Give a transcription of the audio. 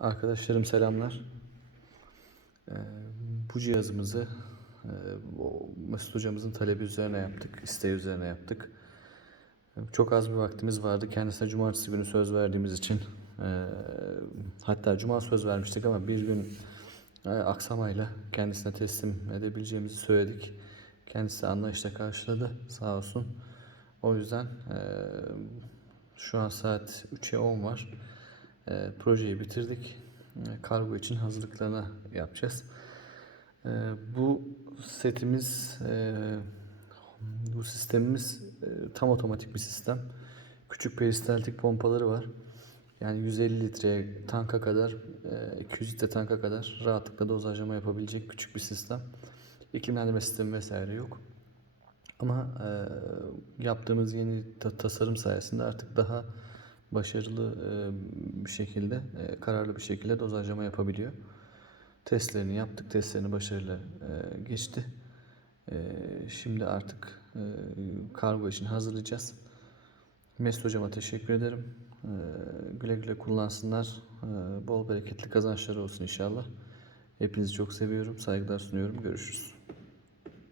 Arkadaşlarım selamlar. Ee, bu cihazımızı e, Mesut hocamızın talebi üzerine yaptık, isteği üzerine yaptık. Çok az bir vaktimiz vardı. Kendisine cumartesi günü söz verdiğimiz için e, hatta cuma söz vermiştik ama bir gün e, aksamayla kendisine teslim edebileceğimizi söyledik. Kendisi anlayışla karşıladı sağ olsun. O yüzden e, şu an saat 3'e 10 var. E, projeyi bitirdik. E, kargo için hazırlıklarını yapacağız. E, bu setimiz, e, bu sistemimiz e, tam otomatik bir sistem. Küçük peristaltik pompaları var. Yani 150 litre tanka kadar, e, 200 litre tanka kadar rahatlıkla dozajlama yapabilecek küçük bir sistem. İklimlendirme sistemi vesaire yok. Ama e, yaptığımız yeni ta- tasarım sayesinde artık daha başarılı bir şekilde, kararlı bir şekilde dozajlama yapabiliyor. Testlerini yaptık, testlerini başarıyla e, geçti. Şimdi artık kargo için hazırlayacağız. Mesut hocama teşekkür ederim. Güle güle kullansınlar. Bol bereketli kazançları olsun inşallah. Hepinizi çok seviyorum, saygılar sunuyorum. Görüşürüz.